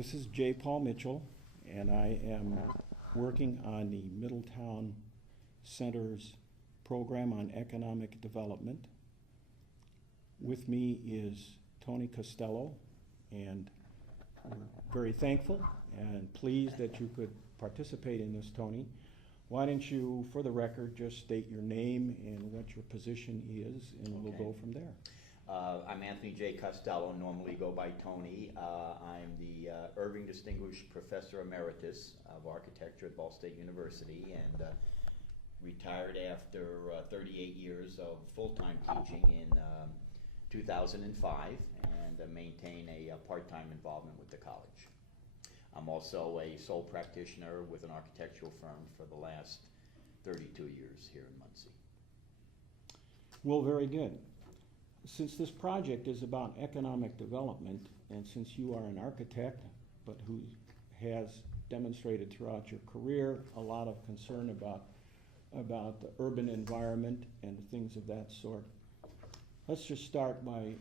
This is J. Paul Mitchell, and I am working on the Middletown Center's program on economic development. With me is Tony Costello, and we're very thankful and pleased that you could participate in this, Tony. Why don't you, for the record, just state your name and what your position is, and we'll go from there. I'm Anthony J. Costello, normally go by Tony. I'm the Irving Distinguished Professor Emeritus of Architecture at Ball State University, and retired after 38 years of full-time teaching in 2005, and maintain a part-time involvement with the college. I'm also a sole practitioner with an architectural firm for the last 32 years here in Muncie. Well, very good. Since this project is about economic development, and since you are an architect, but who has demonstrated throughout your career a lot of concern about the urban environment and things of that sort, let's just start by,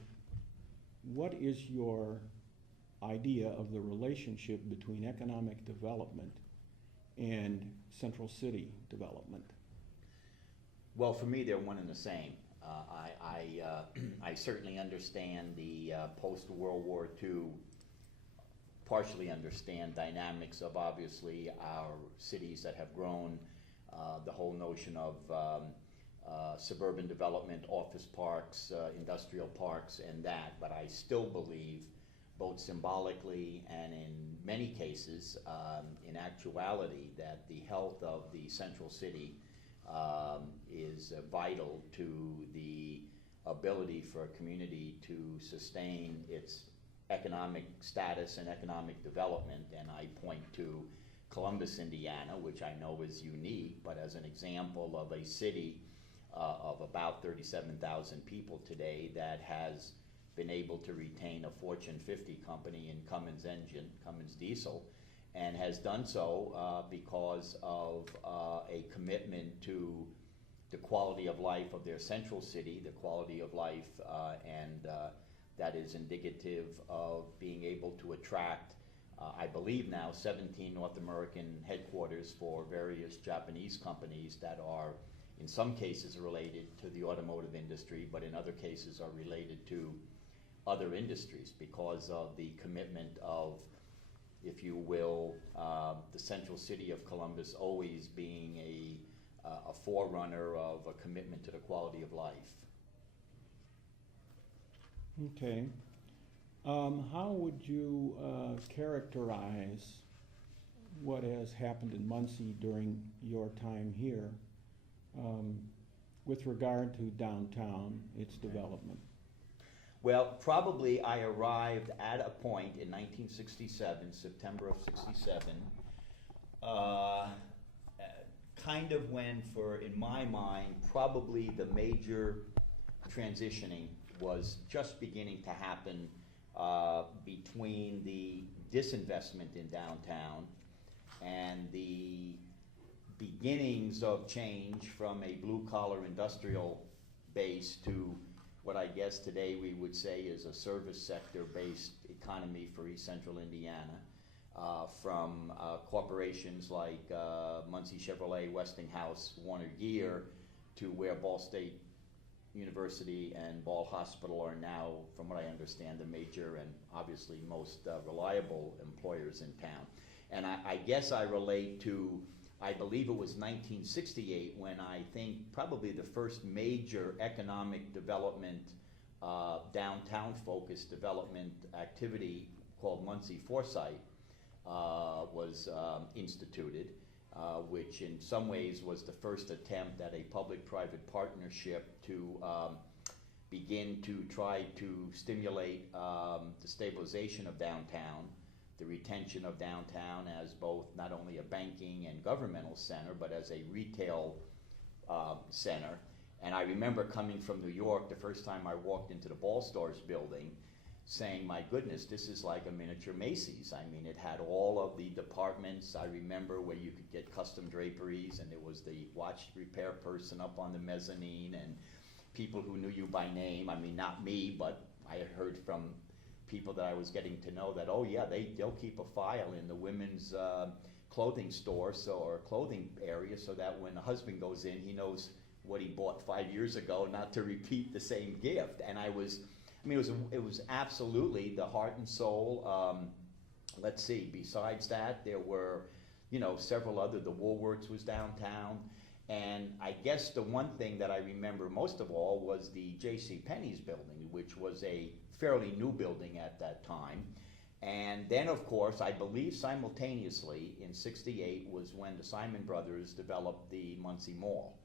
what is your idea of the relationship between economic development and central city development? Well, for me, they're one and the same. I certainly understand the post-World War II, partially understand dynamics of obviously our cities that have grown, the whole notion of suburban development, office parks, industrial parks, and that, but I still believe, both symbolically and in many cases, in actuality, that the health of the central city is vital to the ability for a community to sustain its economic status and economic development. And I point to Columbus, Indiana, which I know is unique, but as an example of a city of about 37,000 people today that has been able to retain a Fortune 50 company in Cummins Diesel, and has done so because of a commitment to the quality of life of their central city, the quality of life, and that is indicative of being able to attract, I believe now, 17 North American headquarters for various Japanese companies that are in some cases related to the automotive industry, but in other cases are related to other industries because of the commitment of, if you will, the central city of Columbus always being a forerunner of a commitment to the quality of life. Okay. How would you characterize what has happened in Muncie during your time here with regard to downtown, its development? Well, probably I arrived at a point in 1967, September of 67, kind of when, in my mind, probably the major transitioning was just beginning to happen between the disinvestment in downtown and the beginnings of change from a blue-collar industrial base to what I guess today we would say is a service sector-based economy for East Central Indiana, from corporations like Muncie Chevrolet, Westinghouse, Warner Gear, to where Ball State University and Ball Hospital are now, from what I understand, the major and obviously most reliable employers in town. And I guess I relate to, I believe it was 1968 when I think probably the first major economic development, downtown-focused development activity called Muncie Foresight was instituted, which in some ways was the first attempt at a public-private partnership to begin to try to stimulate the stabilization of downtown, the retention of downtown as both not only a banking and governmental center, but as a retail center. And I remember coming from New York, the first time I walked into the Ball Stores building, saying, my goodness, this is like a miniature Macy's. I mean, it had all of the departments. I remember where you could get custom draperies, and there was the watch repair person up on the mezzanine, and people who knew you by name. I mean, not me, but I had heard from people that I was getting to know that, oh yeah, they'll keep a file in the women's clothing store or clothing area, so that when a husband goes in, he knows what he bought 5 years ago, not to repeat the same gift. And it was absolutely the heart and soul. Let's see, besides that, there were, several other, the Woolworths was downtown. And I guess the one thing that I remember most of all was the J.C. Penney's building, which was a fairly new building at that time. And then, of course, I believe simultaneously in '68 was when the Simon Brothers developed the Muncie Mall.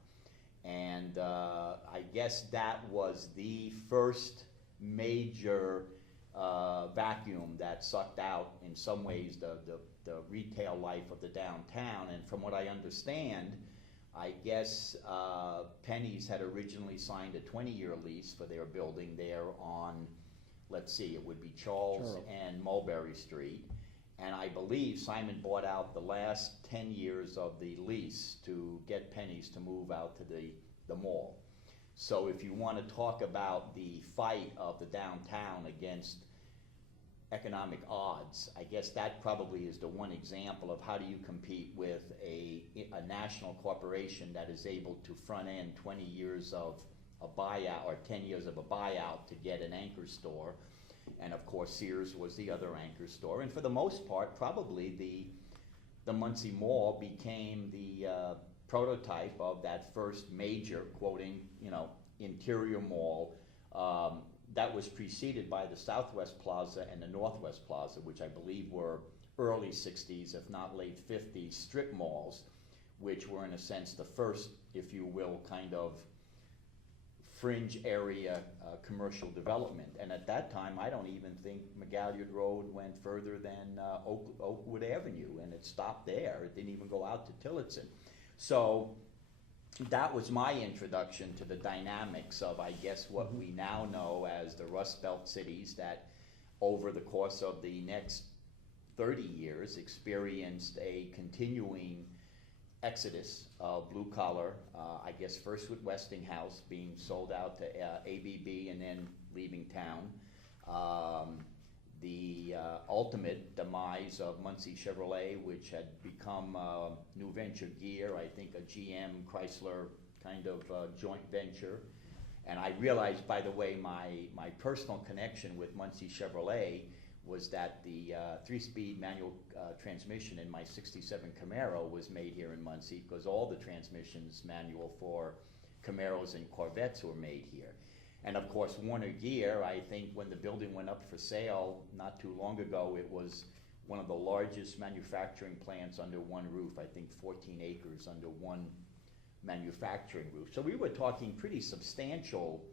And I guess that was the first major vacuum that sucked out, in some ways, the retail life of the downtown. And from what I understand, I guess Penny's had originally signed a 20-year lease for their building there on, let's see, it would be Charles and Mulberry Street. And I believe Simon bought out the last 10 years of the lease to get Penny's to move out to the mall. So if you want to talk about the fight of the downtown against economic odds, I guess that probably is the one example of how do you compete with a national corporation that is able to front end 20 years of a buyout or 10 years of a buyout to get an anchor store. And of course Sears was the other anchor store. And for the most part, probably the Muncie Mall became the prototype of that first major, quoting, interior mall. That was preceded by the Southwest Plaza and the Northwest Plaza, which I believe were early 60s, if not late 50s, strip malls, which were in a sense the first, if you will, kind of fringe area commercial development. And at that time, I don't even think McGalliard Road went further than Oakwood Avenue, and it stopped there. It didn't even go out to Tillotson. So that was my introduction to the dynamics of, I guess, what we now know as the Rust Belt cities that over the course of the next 30 years experienced a continuing exodus of blue collar, I guess first with Westinghouse being sold out to ABB and then leaving town. The ultimate demise of Muncie Chevrolet, which had become New Venture Gear, I think a GM Chrysler kind of joint venture. And I realized, by the way, my personal connection with Muncie Chevrolet was that the 3-speed manual transmission in my '67 Camaro was made here in Muncie, because all the transmissions manual for Camaros and Corvettes were made here. And of course, Warner Gear, I think when the building went up for sale not too long ago, it was one of the largest manufacturing plants under one roof. I think 14 acres under one manufacturing roof. So we were talking pretty substantial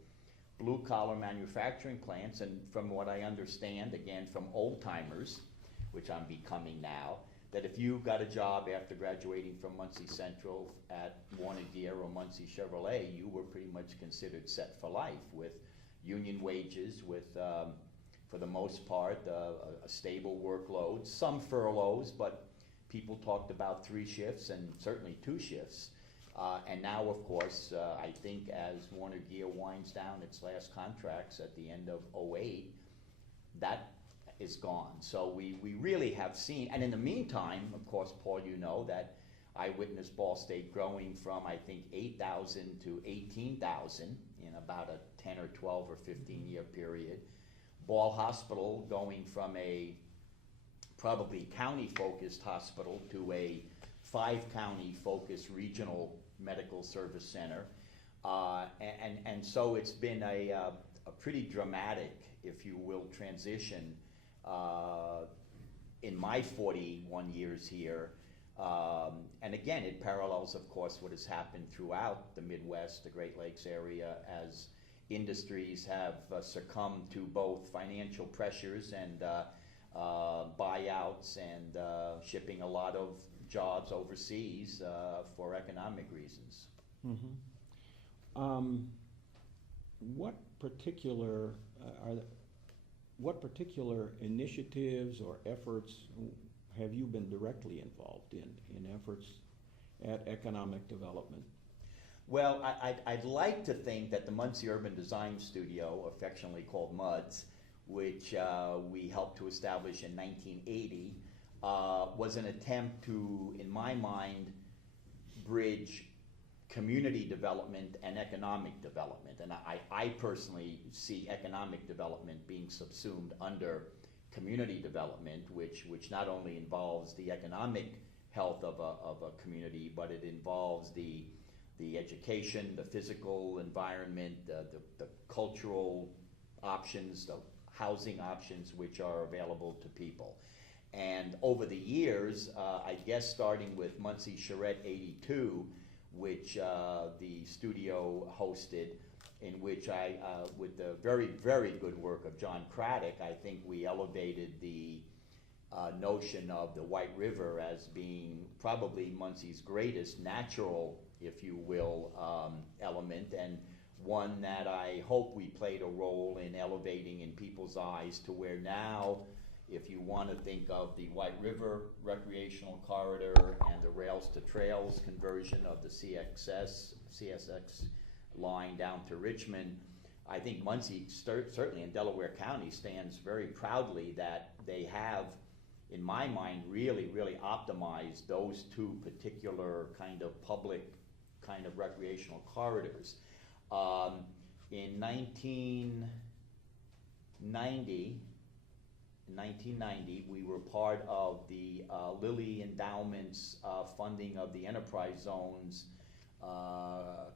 blue-collar manufacturing plants, and from what I understand, again, from old-timers, which I'm becoming now, that if you got a job after graduating from Muncie Central at Warner Gear or Muncie Chevrolet, you were pretty much considered set for life, with union wages, with, for the most part, a stable workload, some furloughs, but people talked about 3 shifts and certainly 2 shifts. And now, of course, I think as Warner Gear winds down its last contracts at the end of '08, that is gone. So we really have seen, and in the meantime, of course, Paul, you know that I witnessed Ball State growing from, I think, 8,000 to 18,000 in about a 10 or 12 or 15 year period. Ball Hospital going from a probably county-focused hospital to a 5-county focused regional medical service center. And so it's been a pretty dramatic, if you will, transition in my 41 years here. And again, it parallels, of course, what has happened throughout the Midwest, the Great Lakes area, as industries have succumbed to both financial pressures and buyouts and shipping a lot of jobs overseas for economic reasons. Mm-hmm. What particular initiatives or efforts have you been directly involved in efforts at economic development? Well, I'd like to think that the Muncie Urban Design Studio, affectionately called MUDS, which we helped to establish in 1980, was an attempt to, in my mind, bridge community development and economic development. And I personally see economic development being subsumed under community development, which not only involves the economic health of a community, but it involves the education, the physical environment, the cultural options, the housing options which are available to people. And over the years, I guess starting with Muncie Charette 82, which the studio hosted, in which I, with the very, very good work of John Craddock, I think we elevated the notion of the White River as being probably Muncie's greatest natural, if you will, element, and one that I hope we played a role in elevating in people's eyes to where now, if you want to think of the White River recreational corridor and the rails to trails conversion of the CSX line down to Richmond, I think Muncie, certainly in Delaware County, stands very proudly that they have, in my mind, really, really optimized those two particular kind of public kind of recreational corridors. In 1990, we were part of the Lilly Endowment's funding of the enterprise zones,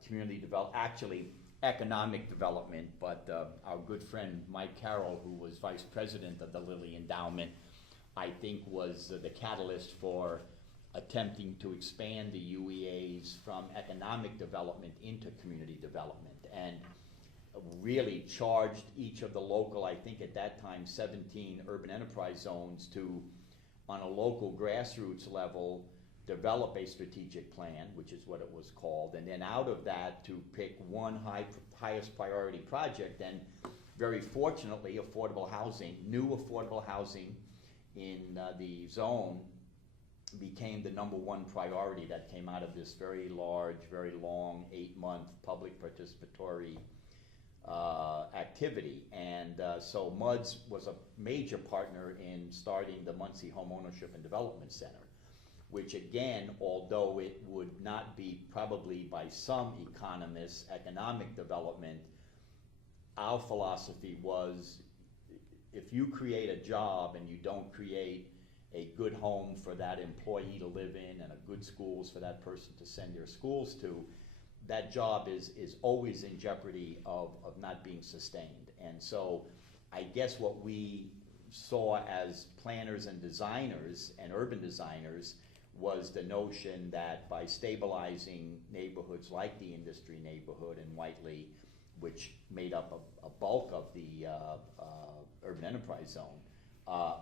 community actually economic development, but our good friend Mike Carroll, who was vice president of the Lilly Endowment, I think was the catalyst for attempting to expand the UEAs from economic development into community development, and really charged each of the local, I think at that time, 17 urban enterprise zones to, on a local grassroots level, develop a strategic plan, which is what it was called, and then out of that to pick one highest priority project. And very fortunately, affordable housing, new affordable housing in the zone became the #1 priority that came out of this very large, very long 8-month public participatory activity. And so MUDS was a major partner in starting the Muncie Home Ownership and Development Center, which again, although it would not be probably by some economists economic development, our philosophy was, if you create a job and you don't create a good home for that employee to live in and a good schools for that person to send their schools to, that job is always in jeopardy of not being sustained. And so I guess what we saw as planners and designers and urban designers was the notion that by stabilizing neighborhoods like the industry neighborhood in Whiteley, which made up a bulk of the urban enterprise zone,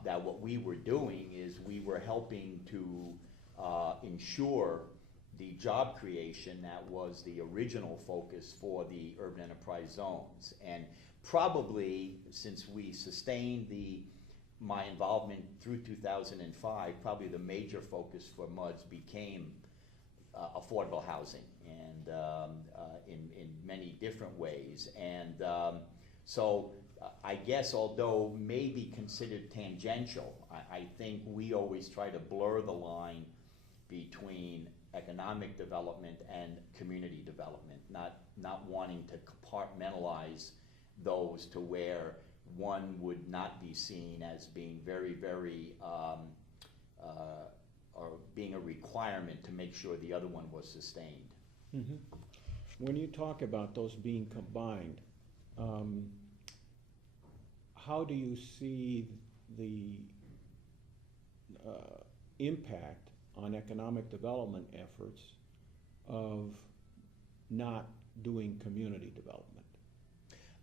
that what we were doing is we were helping to ensure the job creation that was the original focus for the urban enterprise zones. And probably, since we sustained my involvement through 2005, probably the major focus for MUDS became affordable housing, and in many different ways. And so I guess, although maybe considered tangential, I think we always try to blur the line between economic development and community development, not wanting to compartmentalize those to where one would not be seen as being very, very, or being a requirement to make sure the other one was sustained. Mm-hmm. When you talk about those being combined, how do you see the impact on economic development efforts of not doing community development?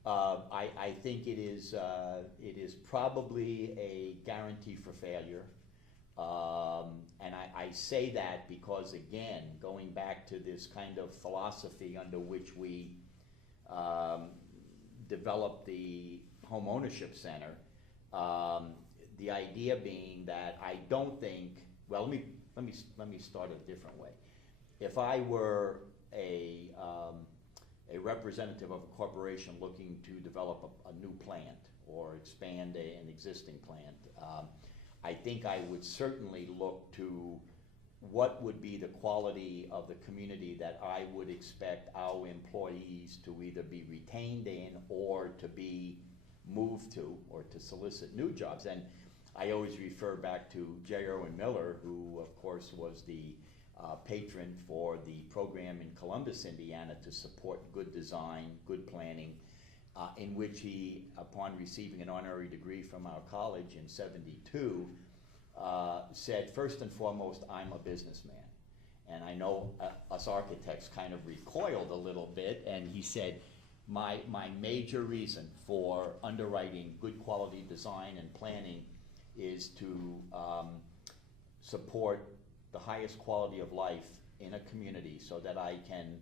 I think it is probably a guarantee for failure. And I say that because, again, going back to this kind of philosophy under which we developed the Home Ownership Center, the idea being that I don't think, well, let me start a different way. If I were a representative of a corporation looking to develop a new plant, or expand an existing plant. I think I would certainly look to what would be the quality of the community that I would expect our employees to either be retained in or to be moved to or to solicit new jobs. And I always refer back to J. Irwin Miller, who of course was the patron for the program in Columbus, Indiana, to support good design, good planning, in which he, upon receiving an honorary degree from our college in '72, said, first and foremost, I'm a businessman. And I know us architects kind of recoiled a little bit, and he said, my major reason for underwriting good quality design and planning is to support the highest quality of life in a community so that I can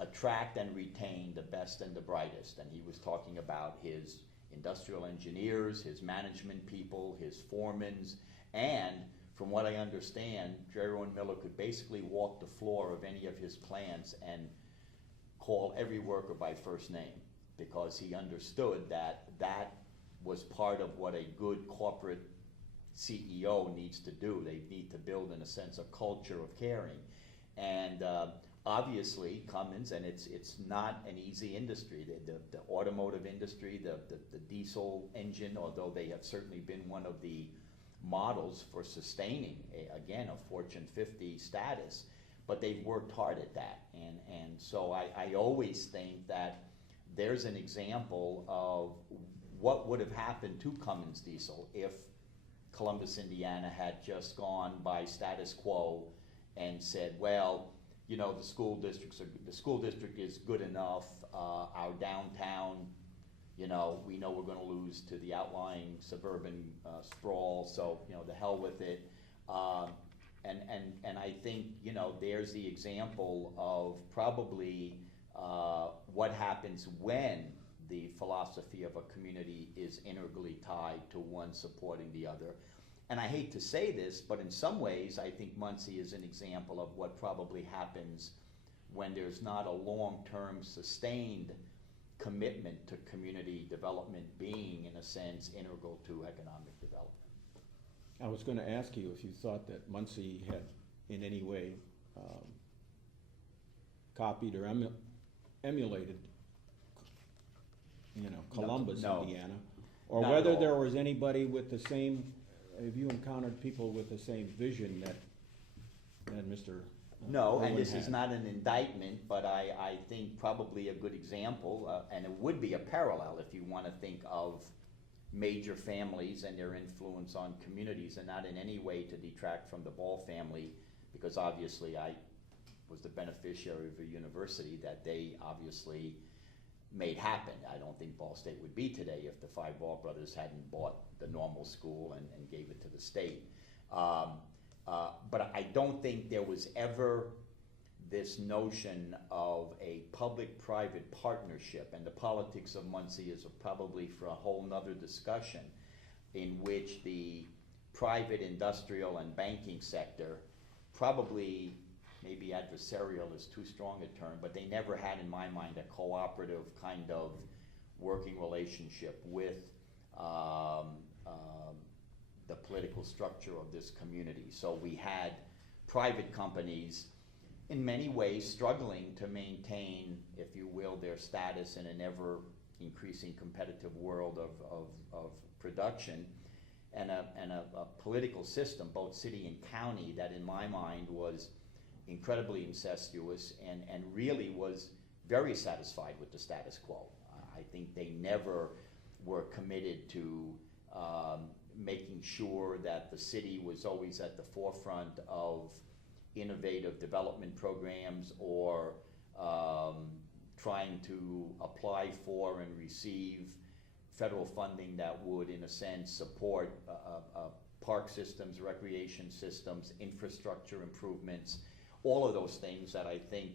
attract and retain the best and the brightest. And he was talking about his industrial engineers, his management people, his foremans, and from what I understand, J. Irwin Miller could basically walk the floor of any of his plants and call every worker by first name, because he understood that that was part of what a good corporate CEO needs to do. They need to build, in a sense, a culture of caring. And obviously, Cummins, and it's not an easy industry. The automotive industry, the diesel engine, although they have certainly been one of the models for sustaining, again, a Fortune 50 status, but they've worked hard at that. And so I always think that there's an example of what would have happened to Cummins Diesel if Columbus, Indiana had just gone by status quo and said, well, you know, the school district is good enough, our downtown, you know we're going to lose to the outlying suburban sprawl, so, you know, the hell with it. And I think, you know, there's the example of probably what happens when the philosophy of a community is integrally tied to one supporting the other. And I hate to say this, but in some ways I think Muncie is an example of what probably happens when there's not a long-term sustained commitment to community development being, in a sense, integral to economic development. I was going to ask you if you thought that Muncie had in any way copied or emulated, you know, Columbus, No. Indiana, or Not whether at all. there was anybody with the same, have you encountered people with the same vision that Mr. No, and Owen this had? is not an indictment, but I think probably a good example, and it would be a parallel if you want to think of major families and their influence on communities, and not in any way to detract from the Ball family, because obviously I was the beneficiary of a university that they obviously made happen. I don't think Ball State would be today if the five Ball brothers hadn't bought the normal school and gave it to the state. But I don't think there was ever this notion of a public-private partnership, and the politics of Muncie is probably for a whole nother discussion, in which the private industrial and banking sector probably, maybe adversarial is too strong a term, but they never had, in my mind, a cooperative kind of working relationship with the political structure of this community. So we had private companies in many ways struggling to maintain, if you will, their status in an ever increasing competitive world of production, and a political system, both city and county, that in my mind was incredibly incestuous and really was very satisfied with the status quo. I think they never were committed to making sure that the city was always at the forefront of innovative development programs, or trying to apply for and receive federal funding that would, in a sense, support park systems, recreation systems, infrastructure improvements, all of those things that I think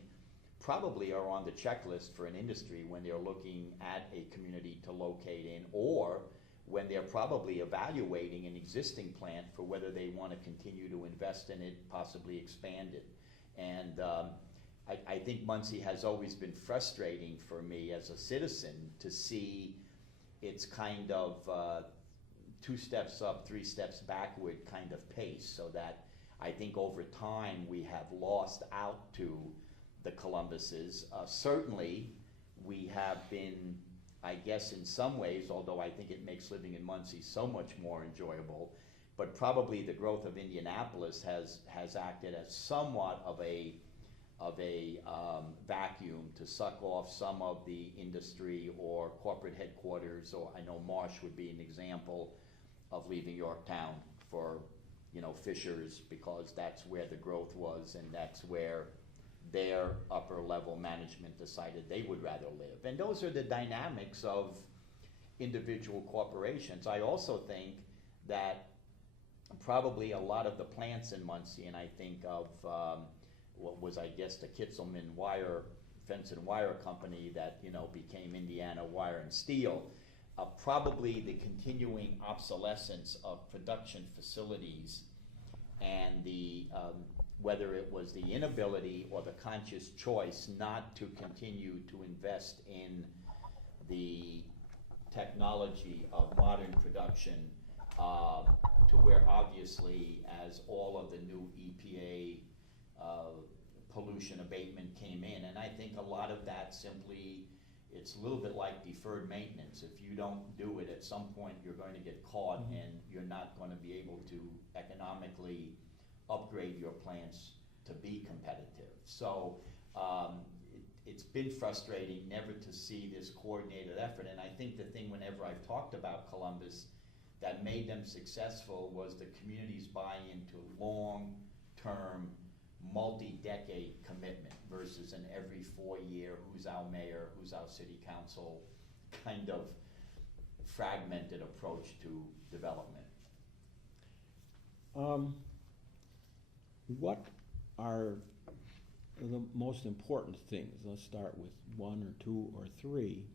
probably are on the checklist for an industry when they're looking at a community to locate in, or when they're probably evaluating an existing plant for whether they want to continue to invest in it, possibly expand it. And I think Muncie has always been frustrating for me as a citizen to see it's kind of 2 steps up, 3 steps backward kind of pace, so that I think over time we have lost out to the Columbuses. Certainly, we have been, I guess in some ways, although I think it makes living in Muncie so much more enjoyable, but probably the growth of Indianapolis has acted as somewhat of a vacuum to suck off some of the industry or corporate headquarters, or I know Marsh would be an example of leaving Yorktown for, Fishers, because that's where the growth was and that's where their upper level management decided they would rather live. And those are the dynamics of individual corporations. I also think that probably a lot of the plants in Muncie, and I think of what was, I guess, the Kitzelman Fence and Wire Company that, became Indiana Wire and Steel, probably the continuing obsolescence of production facilities and the whether it was the inability or the conscious choice not to continue to invest in the technology of modern production, to where obviously as all of the new EPA pollution abatement came in, and I think a lot of that simply, it's a little bit like deferred maintenance. If you don't do it, at some point you're going to get caught and you're not going to be able to economically upgrade your plants to be competitive. So it's been frustrating never to see this coordinated effort, and I think the thing whenever I've talked about Columbus that made them successful was the community's buy-in to long-term, multi-decade commitment versus an every 4-year, who's our mayor, who's our city council, kind of fragmented approach to development. What are the most important things? Let's start with 1 or 2 or 3.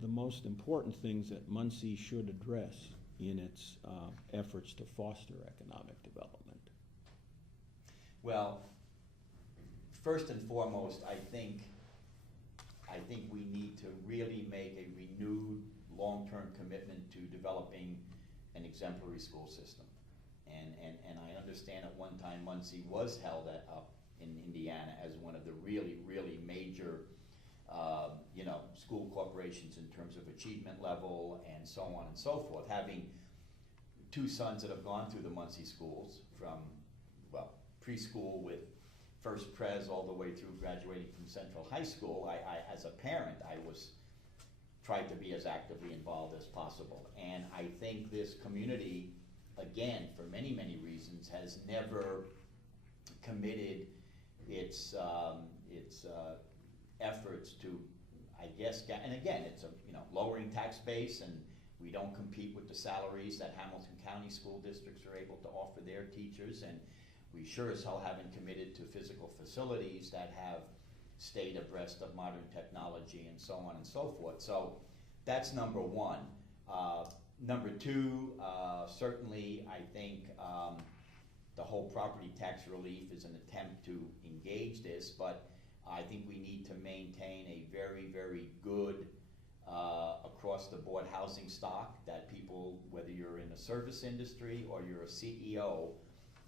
The most important things that Muncie should address in its efforts to foster economic development. Well, first and foremost, I think we need to really make a renewed long-term commitment to developing an exemplary school system. And I understand at one time Muncie was held up in Indiana as one of the really, really major school corporations in terms of achievement level and so on and so forth. Having 2 sons that have gone through the Muncie schools from, preschool with first pres all the way through graduating from Central High School, I as a parent, I was tried to be as actively involved as possible. And I think this community, again, for many, many reasons, has never committed its efforts to, I guess, and again, it's lowering tax base, and we don't compete with the salaries that Hamilton County school districts are able to offer their teachers, and we sure as hell haven't committed to physical facilities that have stayed abreast of modern technology and so on and so forth. So that's number 1. Number 2, certainly I think the whole property tax relief is an attempt to engage this, but I think we need to maintain a very, very good across the board housing stock that people, whether you're in the service industry or you're a CEO,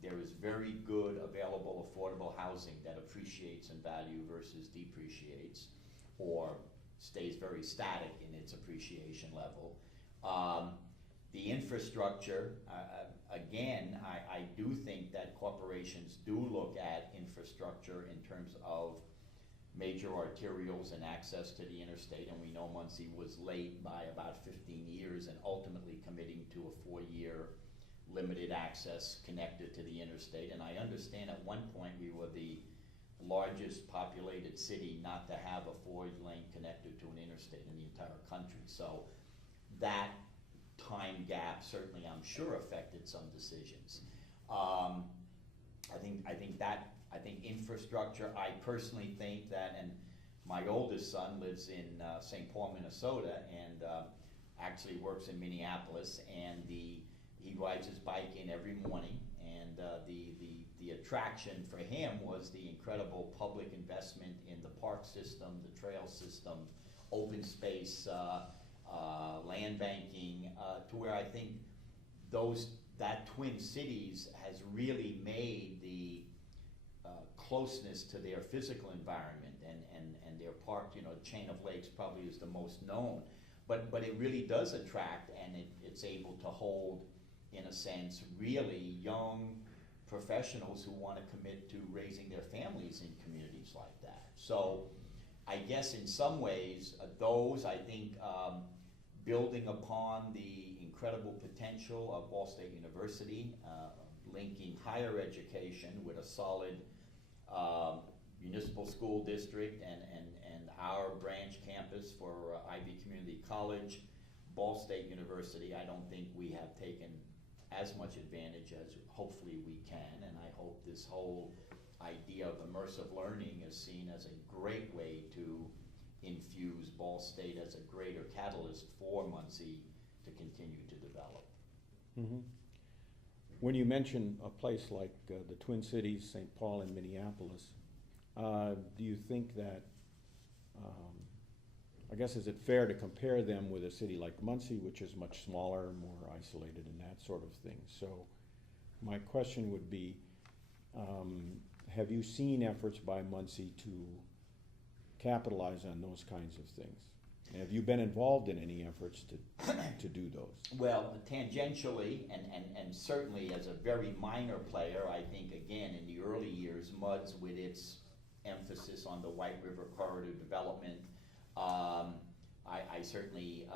there is very good available affordable housing that appreciates in value versus depreciates or stays very static in its appreciation level. The infrastructure, again, I do think that corporations do look at infrastructure in terms of major arterials and access to the interstate, and we know Muncie was late by about 15 years and ultimately committing to a 4-year limited access connected to the interstate. And I understand at one point we were the largest populated city not to have a 4-lane connected to an interstate in the entire country. So that time gap certainly, I'm sure, affected some decisions. I think infrastructure, I personally think that, and my oldest son lives in St. Paul, Minnesota, and actually works in Minneapolis, and he rides his bike in every morning, and the attraction for him was the incredible public investment in the park system, the trail system, open space, land banking, to where I think that Twin Cities has really made the closeness to their physical environment and their park, chain of lakes probably is the most known, but it really does attract, and it's able to hold, in a sense, really young professionals who want to commit to raising their families in communities like that. So I guess in some ways, I think, building upon the incredible potential of Ball State University, linking higher education with a solid municipal school district and our branch campus for Ivy Community College, Ball State University, I don't think we have taken as much advantage as hopefully we can, and I hope this whole idea of immersive learning is seen as a great way to infuse Ball State as a greater catalyst for Muncie to continue to develop. Mm-hmm. When you mention a place like the Twin Cities, St. Paul and Minneapolis, do you think that, I guess, is it fair to compare them with a city like Muncie, which is much smaller, more isolated and that sort of thing? So my question would be, have you seen efforts by Muncie to capitalize on those kinds of things? Have you been involved in any efforts to do those? Well, tangentially, and certainly as a very minor player, I think, again, in the early years, MUDS, with its emphasis on the White River Corridor development, I certainly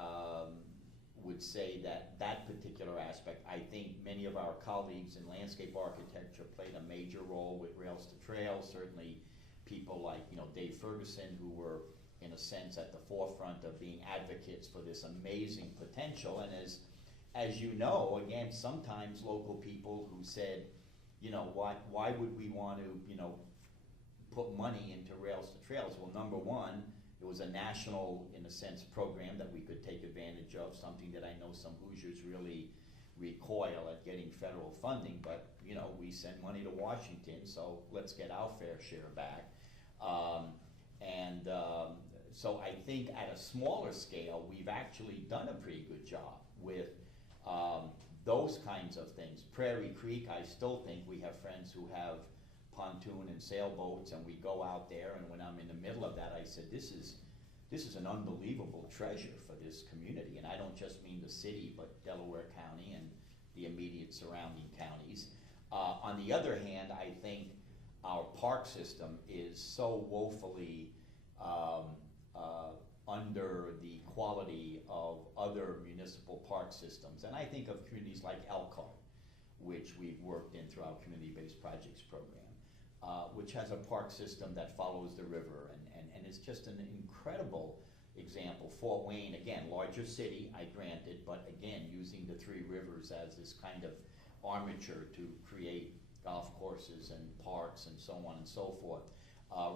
would say that particular aspect, I think many of our colleagues in landscape architecture played a major role with Rails to Trails. Certainly people like Dave Ferguson, who were in a sense at the forefront of being advocates for this amazing potential. And as you know, again, sometimes local people who said, why would we want to, put money into Rails to Trails? Well, number one, it was a national, in a sense, program that we could take advantage of, something that I know some Hoosiers really recoil at getting federal funding, but we send money to Washington, so let's get our fair share back. So I think at a smaller scale, we've actually done a pretty good job with those kinds of things. Prairie Creek, I still think we have friends who have pontoon and sailboats, and we go out there, and when I'm in the middle of that, I said, this is an unbelievable treasure for this community, and I don't just mean the city, but Delaware County and the immediate surrounding counties. On the other hand, I think our park system is so woefully under the quality of other municipal park systems, and I think of communities like Elkhart, which we've worked in through our community-based projects program, which has a park system that follows the river, and is just an incredible example. Fort Wayne, again, larger city, I granted, but again, using the three rivers as this kind of armature to create golf courses and parks and so on and so forth.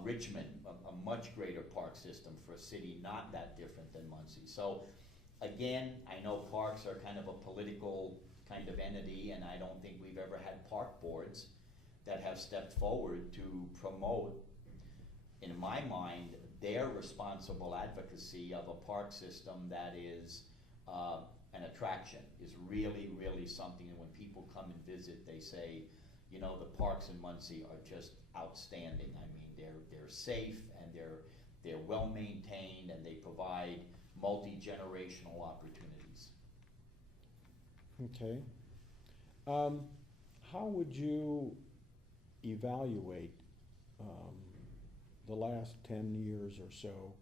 Richmond, a much greater park system for a city not that different than Muncie. So again, I know parks are kind of a political kind of entity, and I don't think we've ever had park boards that have stepped forward to promote, in my mind, their responsible advocacy of a park system that is an attraction, is really, really something. And when people come and visit, they say, the parks in Muncie are just outstanding. I mean, they're safe, and they're well maintained, and they provide multi-generational opportunities. Okay. How would you evaluate the last 10 years or so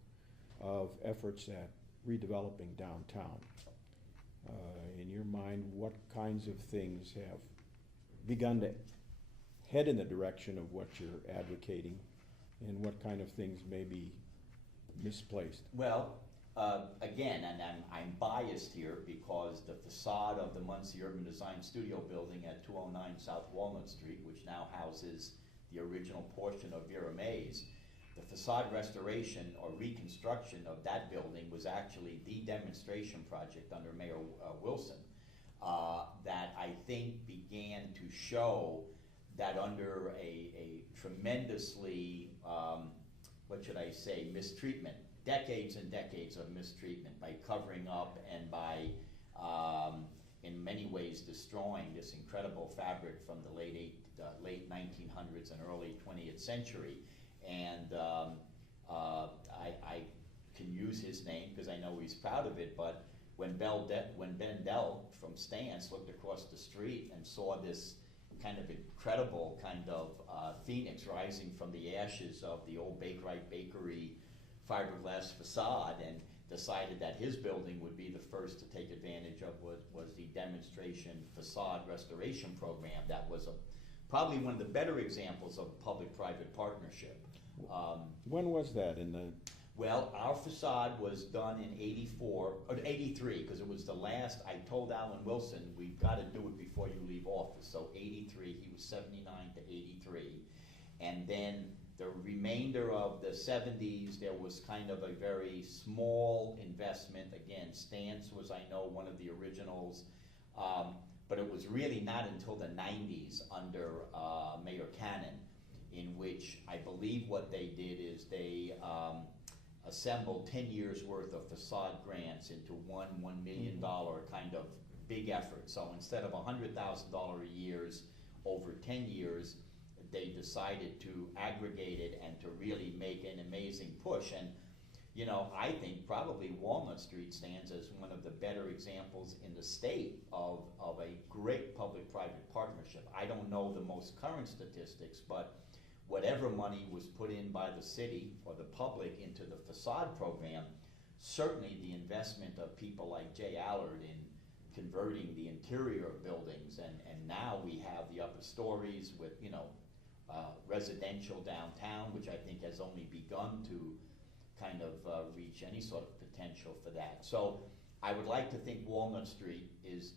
of efforts at redeveloping downtown? In your mind, what kinds of things have begun to head in the direction of what you're advocating, and what kind of things may be misplaced? Well, again, and I'm biased here because the facade of the Muncie Urban Design Studio building at 209 South Walnut Street, which now houses the original portion of Vera Mays, the facade restoration or reconstruction of that building was actually the demonstration project under Mayor Wilson that I think began to show that under a tremendously, mistreatment decades and decades of mistreatment by covering up and by, in many ways, destroying this incredible fabric from the late 1900s and early 20th century. And I can use his name because I know he's proud of it, but when Ben Dell from Stance looked across the street and saw this kind of incredible kind of phoenix rising from the ashes of the old Bakerite Bakery fiberglass facade, and decided that his building would be the first to take advantage of was the demonstration facade restoration program. That was probably one of the better examples of public-private partnership. When was that in the? Well, our facade was done in '84, or '83, because it was the last. I told Alan Wilson, we've got to do it before you leave office. So '83, he was 79 to '83. And then the remainder of the '70s, there was kind of a very small investment. Again, Stance was, I know, one of the originals. But it was really not until the '90s under Mayor Cannon, in which I believe what they did is they assembled 10 years worth of facade grants into $1 million kind of big effort. So instead of $100,000 a year over 10 years, they decided to aggregate it and to really make an amazing push. And you know, I think probably Walnut Street stands as one of the better examples in the state of a great public-private partnership. I don't know the most current statistics, but whatever money was put in by the city or the public into the facade program, certainly the investment of people like Jay Allard in converting the interior of buildings, and now we have the upper stories with, you know, residential downtown, which I think has only begun to kind of reach any sort of potential for that. So I would like to think Walnut Street is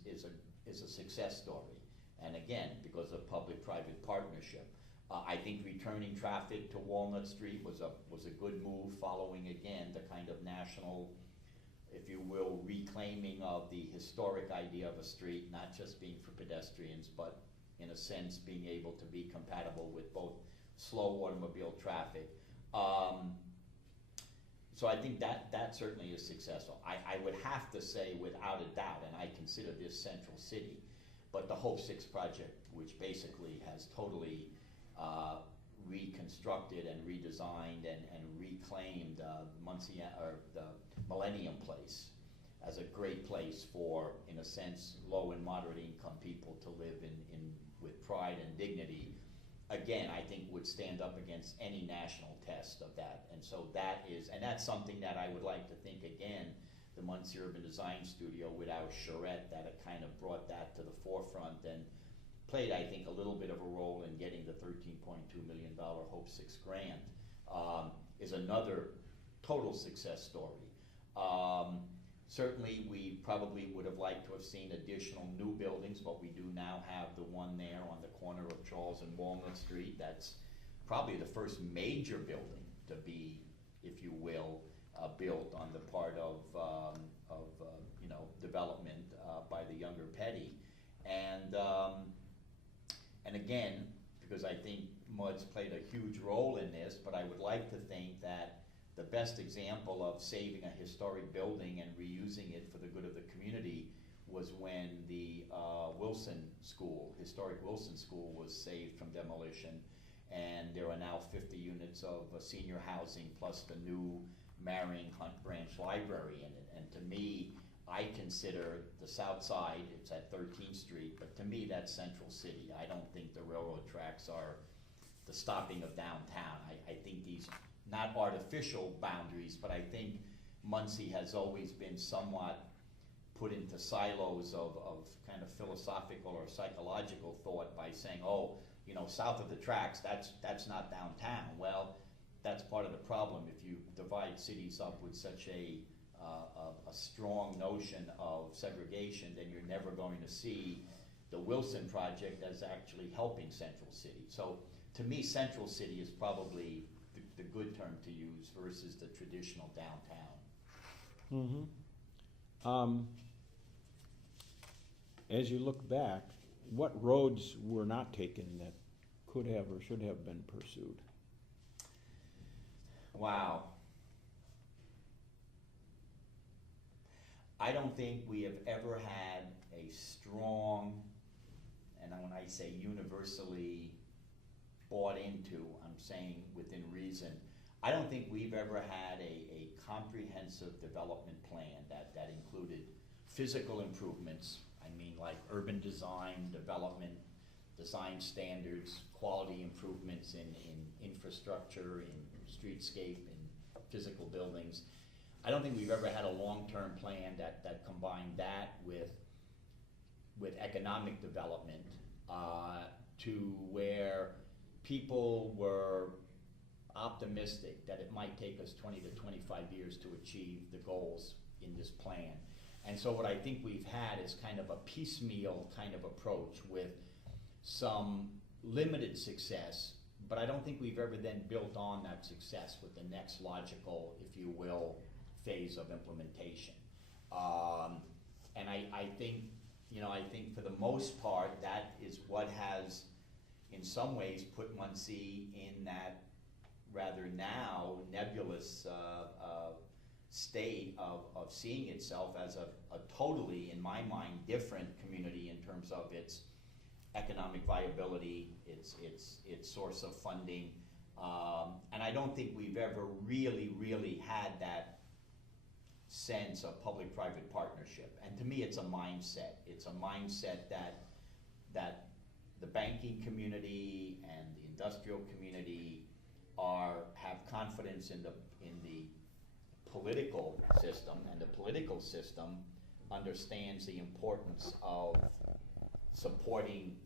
a success story, and again, because of public-private partnership. I think returning traffic to Walnut Street was a good move, following again the kind of national, if you will, reclaiming of the historic idea of a street, not just being for pedestrians, but in a sense being able to be compatible with both slow automobile traffic. So I think that certainly is successful. I would have to say without a doubt, and I consider this Central City, but the Hope 6 project, which basically has totally reconstructed and redesigned and reclaimed Muncie, or the Millennium Place, as a great place for, in a sense, low and moderate income people to live in with pride and dignity. Again, I think would stand up against any national test of that. And so that's something that I would like to think, again, the Muncie Urban Design Studio with our charrette, that it kind of brought that to the forefront and played, I think, a little bit of a role in getting the $13.2 million Hope 6 grant, is another total success story. Certainly, we probably would have liked to have seen additional new buildings, but we do now have the one there on the corner of Charles and Walnut Street. That's probably the first major building to be, if you will, built on the part of you know, development by the younger Petty. And again, because I think MUD's played a huge role in this, but I would like to think that the best example of saving a historic building and reusing it for the good of the community was when the historic Wilson School was saved from demolition, and there are now 50 units of senior housing plus the new Marion Hunt Branch Library in it. And to me, I consider the south side, it's at 13th Street, but to me that's Central City. I don't think the railroad tracks are the stopping of downtown. I think these, not artificial boundaries, but I think Muncie has always been somewhat put into silos of kind of philosophical or psychological thought by saying, oh, you know, south of the tracks, that's not downtown. Well, that's part of the problem. If you divide cities up with such a strong notion of segregation, then you're never going to see the Wilson project as actually helping Central City. So to me, Central City is probably the good term to use versus the traditional downtown. Mm-hmm. As you look back, what roads were not taken that could have or should have been pursued? Wow. I don't think we have ever had a strong, and when I say universally bought into, I'm saying within reason, I don't think we've ever had a comprehensive development plan that included physical improvements. I mean, like urban design, development, design standards, quality improvements in infrastructure, in streetscape, in physical buildings. I don't think we've ever had a long-term plan that combined that with economic development to where people were optimistic that it might take us 20 to 25 years to achieve the goals in this plan. And so what I think we've had is kind of a piecemeal kind of approach with some limited success, but I don't think we've ever then built on that success with the next logical, if you will, phase of implementation. And I think, I think for the most part, that is what has, in some ways, put Muncie in that rather now nebulous state of seeing itself as a totally, in my mind, different community in terms of its economic viability, its source of funding, and I don't think we've ever really had that sense of public-private partnership. And to me, it's a mindset. It's a mindset that the banking community and the industrial community have confidence in the political system, and the political system understands the importance of supporting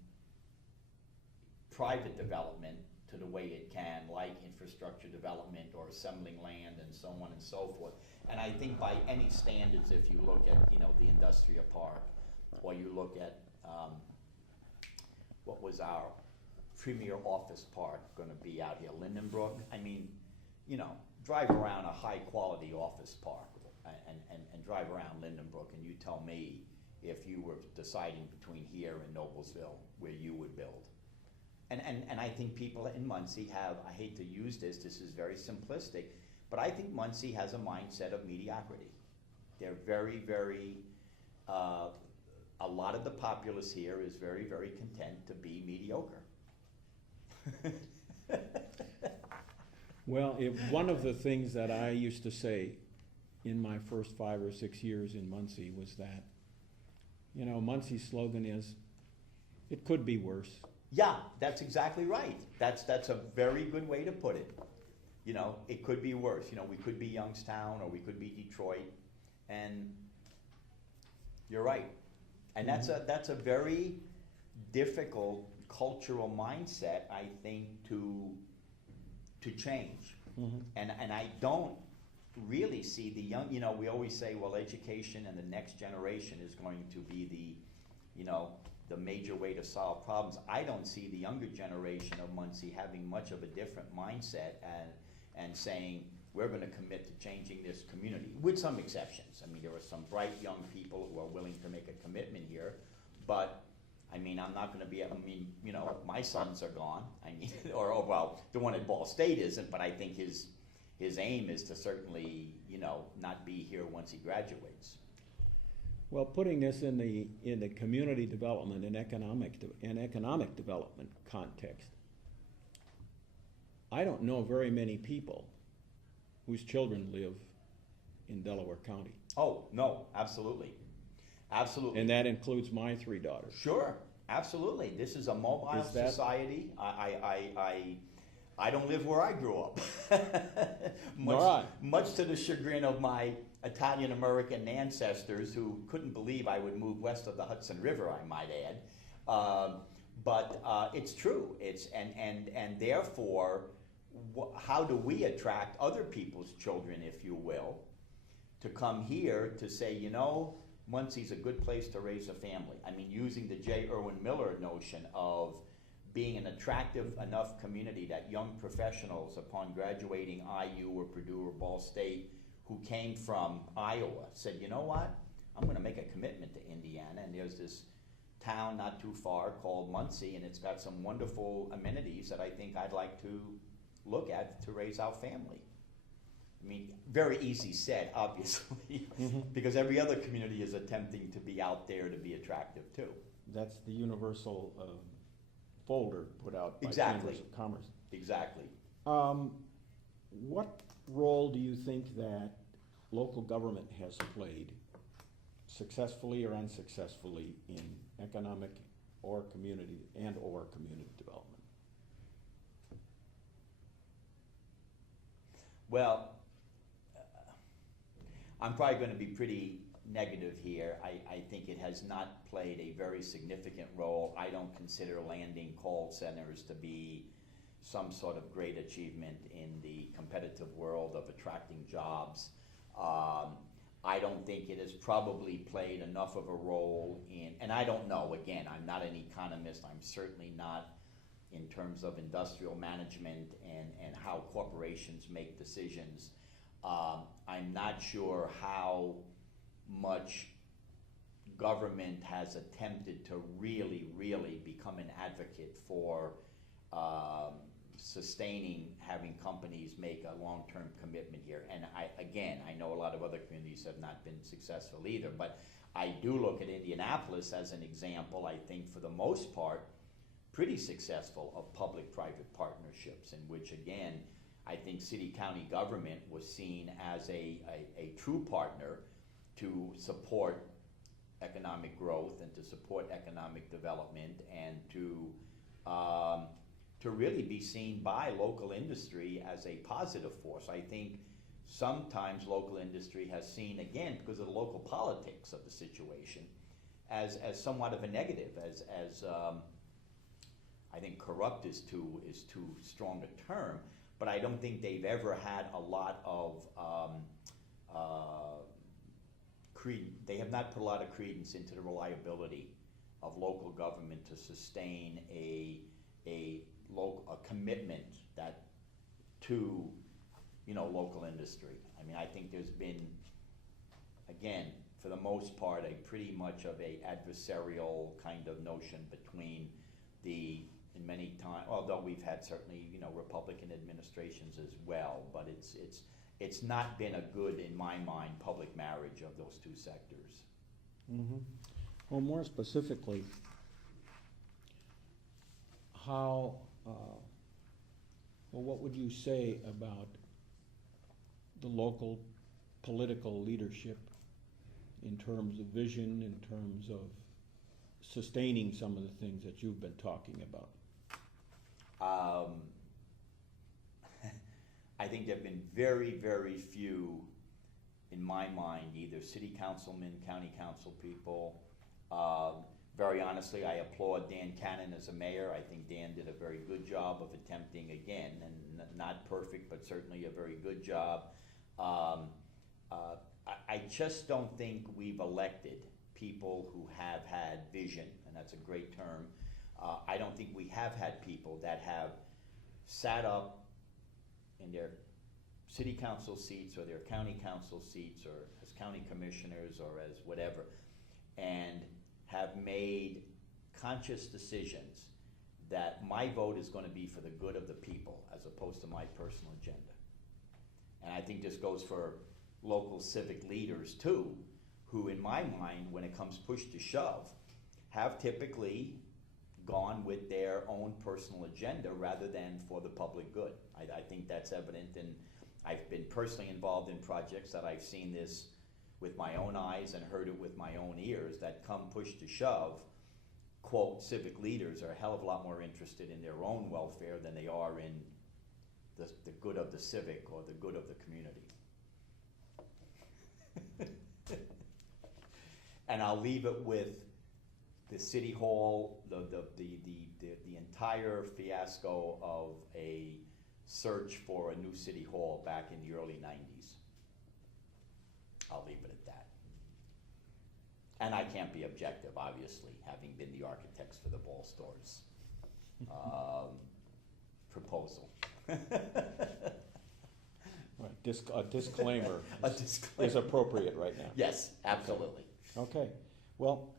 private development to the way it can, like infrastructure development or assembling land and so on and so forth. And I think by any standards, if you look at the Industrial Park, or you look at what was our premier office park going to be out here, Lindenbrook. I mean, drive around a high quality office park and drive around Lindenbrook, and you tell me if you were deciding between here and Noblesville where you would build. And I think people in Muncie have, I hate to use this is very simplistic, but I think Muncie has a mindset of mediocrity. They're very, very, a lot of the populace here is very, very content to be mediocre. Well, one of the things that I used to say in my first 5 or 6 years in Muncie was that, Muncie's slogan is, it could be worse. Yeah, that's exactly right. That's a very good way to put it. It could be worse. We could be Youngstown or we could be Detroit, and you're right. And that's a very difficult cultural mindset, I think, to change. Mm-hmm. And I don't really see the young, we always say, well, education and the next generation is going to be the major way to solve problems. I don't see the younger generation of Muncie having much of a different mindset and saying, we're going to commit to changing this community, with some exceptions. I mean, there are some bright young people who are willing to make a commitment here, but I'm not going to be, my sons are gone. Well, the one at Ball State isn't, but I think his aim is to certainly, not be here once he graduates. Well, putting this in the community development and economic development context, I don't know very many people whose children live in Delaware County. Oh, no, absolutely. Absolutely. And that includes my 3 daughters. Sure, absolutely. This is a mobile society. I don't live where I grew up. Much to the chagrin of my Italian-American ancestors, who couldn't believe I would move west of the Hudson River, I might add. But it's true. And therefore, how do we attract other people's children, if you will, to come here to say, Muncie's a good place to raise a family? I mean, using the J. Irwin Miller notion of being an attractive enough community that young professionals, upon graduating IU or Purdue or Ball State, who came from Iowa, said, you know what, I'm going to make a commitment to Indiana, and there's this town not too far called Muncie, and it's got some wonderful amenities that I think I'd like to look at to raise our family. I mean, very easy said, obviously, Mhm. because every other community is attempting to be out there to be attractive too. That's the universal folder put out by Exactly. Chambers of Commerce. Exactly. What role do you think that local government has played, successfully or unsuccessfully, in economic or community development? Well, I'm probably going to be pretty negative here. I think it has not played a very significant role. I don't consider landing call centers to be some sort of great achievement in the competitive world of attracting jobs. I don't think it has probably played enough of a role in, and I don't know, again, I'm not an economist, I'm certainly not in terms of industrial management and how corporations make decisions. I'm not sure how much government has attempted to really become an advocate for sustaining having companies make a long-term commitment here. And I know a lot of other communities have not been successful either, but I do look at Indianapolis as an example, I think for the most part, pretty successful of public-private partnerships in which, again, I think city-county government was seen as a true partner to support economic growth and to support economic development and to really be seen by local industry as a positive force. I think sometimes local industry has seen, again, because of the local politics of the situation, as somewhat of a negative, as I think corrupt is too strong a term, but I don't think they've ever had a lot of they have not put a lot of credence into the reliability of local government to sustain a commitment that to local industry. I mean, I think there's been, again, for the most part, a pretty much of a adversarial kind of notion between in many times, although we've had certainly Republican administrations as well, but it's not been a good, in my mind, public marriage of those two sectors. Mm-hmm. Well, more specifically, what would you say about the local political leadership in terms of vision, in terms of sustaining some of the things that you've been talking about? I think there have been very few, in my mind, either city councilmen, county council people. Very honestly, I applaud Dan Cannon as a mayor. I think Dan did a very good job of attempting, again, and not perfect, but certainly a very good job. I just don't think we've elected people who have had vision, and that's a great term. I don't think we have had people that have sat up in their city council seats or their county council seats or as county commissioners or as whatever, and have made conscious decisions that my vote is going to be for the good of the people as opposed to my personal agenda. And I think this goes for local civic leaders too, who in my mind, when it comes push to shove, have typically gone with their own personal agenda rather than for the public good. I think that's evident, and I've been personally involved in projects that I've seen this with my own eyes and heard it with my own ears, that come push to shove, quote, civic leaders are a hell of a lot more interested in their own welfare than they are in the good of the civic or the good of the community. And I'll leave it with the city hall, the entire fiasco of a search for a new city hall back in the early 90s. I'll leave it at that. And I can't be objective, obviously, having been the architects for the ball stores proposal. Right. A disclaimer A disclaimer is appropriate right now. Yes, absolutely. Okay. Well,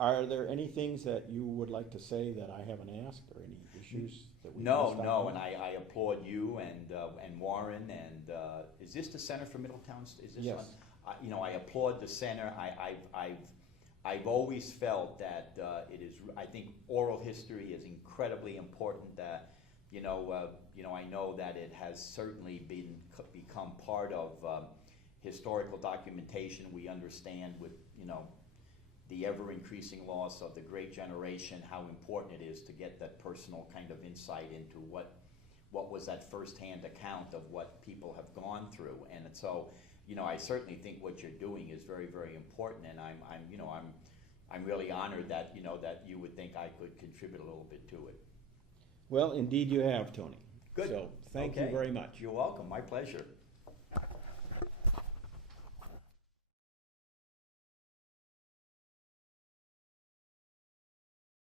are there any things that you would like to say that I haven't asked, or any issues that we No, missed out no, on? and I applaud you and Warren, and is this the Center for Middletown? Is this Yes. one? You know, I applaud the center. I've always felt that it is. I think oral history is incredibly important. You know, I know that it has certainly become part of historical documentation. We understand with the ever-increasing loss of the great generation, how important it is to get that personal kind of insight into what was that first-hand account of what people have gone through. And so, I certainly think what you're doing is very, very important, and I'm really honored that that you would think I could contribute a little bit to it. Well, indeed you have, Tony. Good. So, thank you Okay. very much. You're welcome. My pleasure.